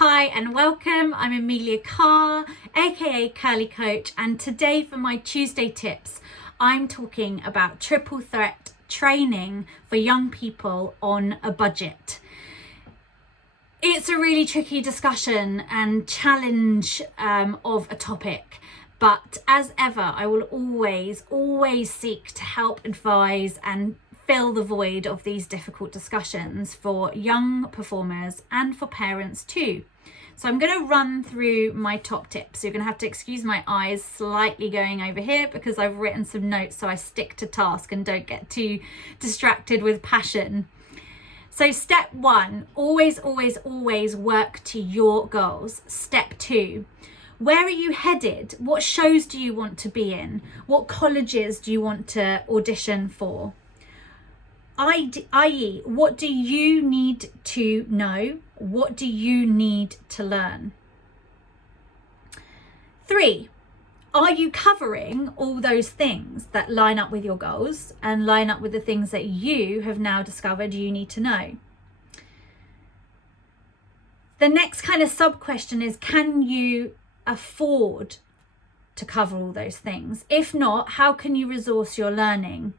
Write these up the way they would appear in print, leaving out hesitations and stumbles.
hi and welcome. I'm Amelia Carr, aka Curly Coach, and today for my Tuesday tips, I'm talking about triple threat training for young people on a budget. It's a really tricky discussion and challenge of a topic, but as ever, I will always seek to help advise and fill the void of these difficult discussions for young performers and for parents too. So I'm going to run through my top tips. You're going to have to excuse my eyes slightly going over here because I've written some notes so I stick to task and don't get too distracted with passion. So step 1, always work to your goals. Step 2, where are you headed? What shows do you want to be in? What colleges do you want to audition for? i.e., what do you need to know? What do you need to learn? 3, are you covering all those things that line up with your goals and line up with the things that you have now discovered you need to know? The next kind of sub question is, can you afford to cover all those things? If not, how can you resource your learning?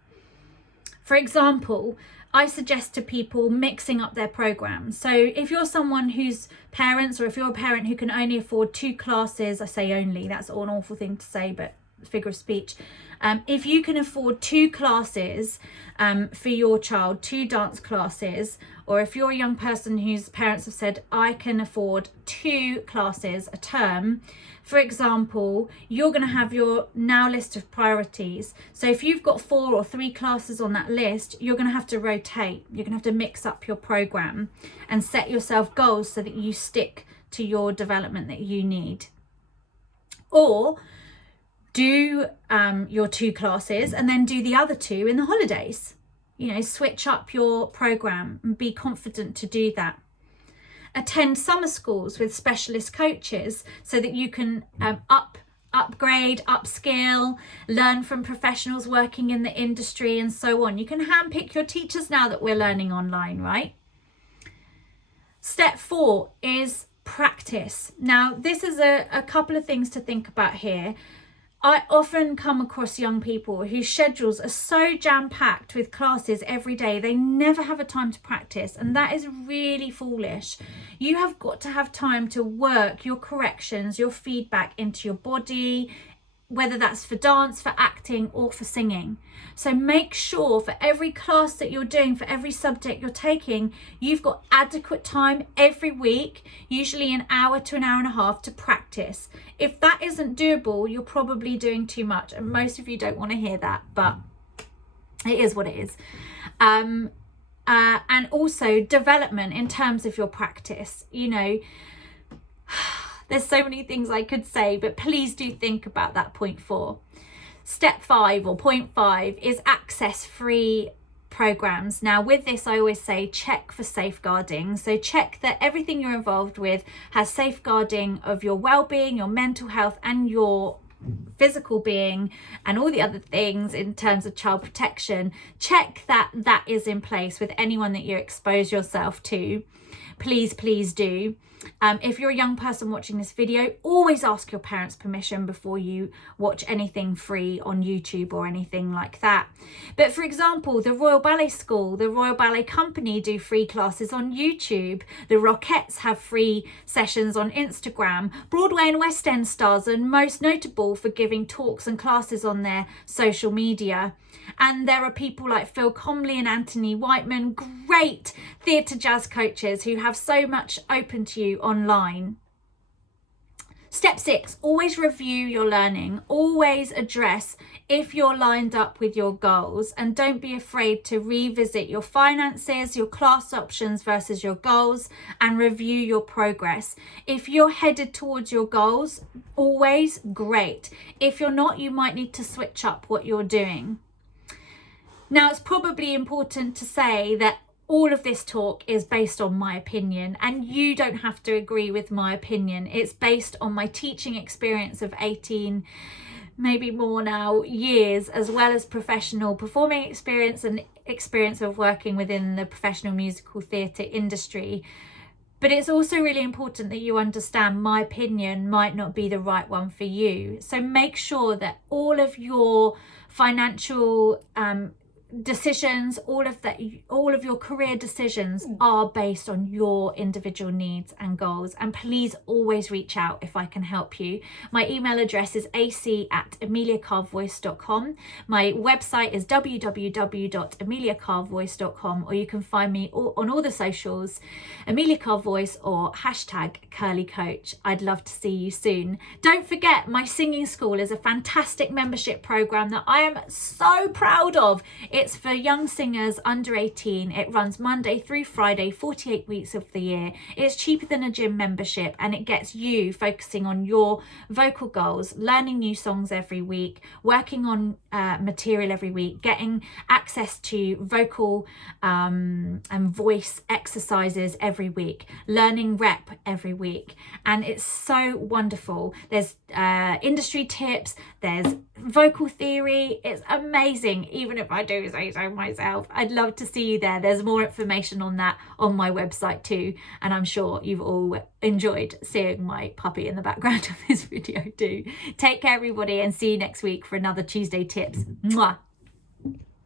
For example, I suggest to people mixing up their programs. So if you're someone whose parents, or if you're a parent who can only afford 2 classes, I say only, that's an awful thing to say, but figure of speech. If you can afford 2 classes for your child, 2 dance classes, or if you're a young person whose parents have said, I can afford 2 classes a term, for example, you're going to have your now list of priorities. So if you've got 4 or 3 classes on that list, you're going to have to rotate. You're going to have to mix up your program and set yourself goals so that you stick to your development that you need. Or do your 2 classes and then do the other 2 in the holidays. You know, switch up your program and be confident to do that. Attend summer schools with specialist coaches so that you can upgrade, upskill, learn from professionals working in the industry and so on. You can handpick your teachers now that we're learning online, right? Step 4 is practice. Now, this is a couple of things to think about here. I often come across young people whose schedules are so jam-packed with classes every day, they never have a time to practice, and that is really foolish. You have got to have time to work your corrections, your feedback into your body, whether that's for dance, for acting, or for singing. So make sure for every class that you're doing, for every subject you're taking, you've got adequate time every week, usually an hour to an hour and a half, to practice. If that isn't doable, you're probably doing too much, and most of you don't want to hear that, but it is what it is. And also development in terms of your practice. You know, there's so many things I could say, but please do think about that point 4. Step 5 or point 5 is access free programs. Now with this, I always say check for safeguarding. So check that everything you're involved with has safeguarding of your well-being, your mental health, and your physical being, and all the other things in terms of child protection. Check that that is in place with anyone that you expose yourself to. Please do. If you're a young person watching this video, always ask your parents' permission before you watch anything free on YouTube or anything like that. But for example, the Royal Ballet School, the Royal Ballet Company do free classes on YouTube. The Rockettes have free sessions on Instagram. Broadway and West End stars are most notable for giving talks and classes on their social media. And there are people like Phil Comley and Anthony Whiteman, great theatre jazz coaches who have so much open to you online. Step 6, always review your learning. Always address if you're lined up with your goals, and don't be afraid to revisit your finances, your class options versus your goals, and review your progress. If you're headed towards your goals, always great. If you're not, you might need to switch up what you're doing. Now, it's probably important to say that all of this talk is based on my opinion, and you don't have to agree with my opinion. It's based on my teaching experience of 18, maybe more now, years, as well as professional performing experience and experience of working within the professional musical theatre industry. But it's also really important that you understand my opinion might not be the right one for you. So make sure that all of your financial decisions, all of your career decisions are based on your individual needs and goals. And please always reach out if I can help you. My email address is ac@ameliacarvoice.com. my website is www.ameliacarvoice.com, or you can find me on all the socials, Amelia Carr Voice or #curlycoach. I'd love to see you soon. Don't forget, my singing school is a fantastic membership program that I am so proud of. It's for young singers under 18. It runs Monday through Friday, 48 weeks of the year. It's cheaper than a gym membership, and it gets you focusing on your vocal goals, learning new songs every week, working on material every week, getting access to vocal and voice exercises every week, learning rep every week. And it's so wonderful. There's industry tips, there's vocal theory. It's amazing, even if I do say so myself. I'd love to see you there. There's more information on that on my website too, and I'm sure you've all enjoyed seeing my puppy in the background of this video too. Take care everybody, and see you next week for another Tuesday Tips. Mwah.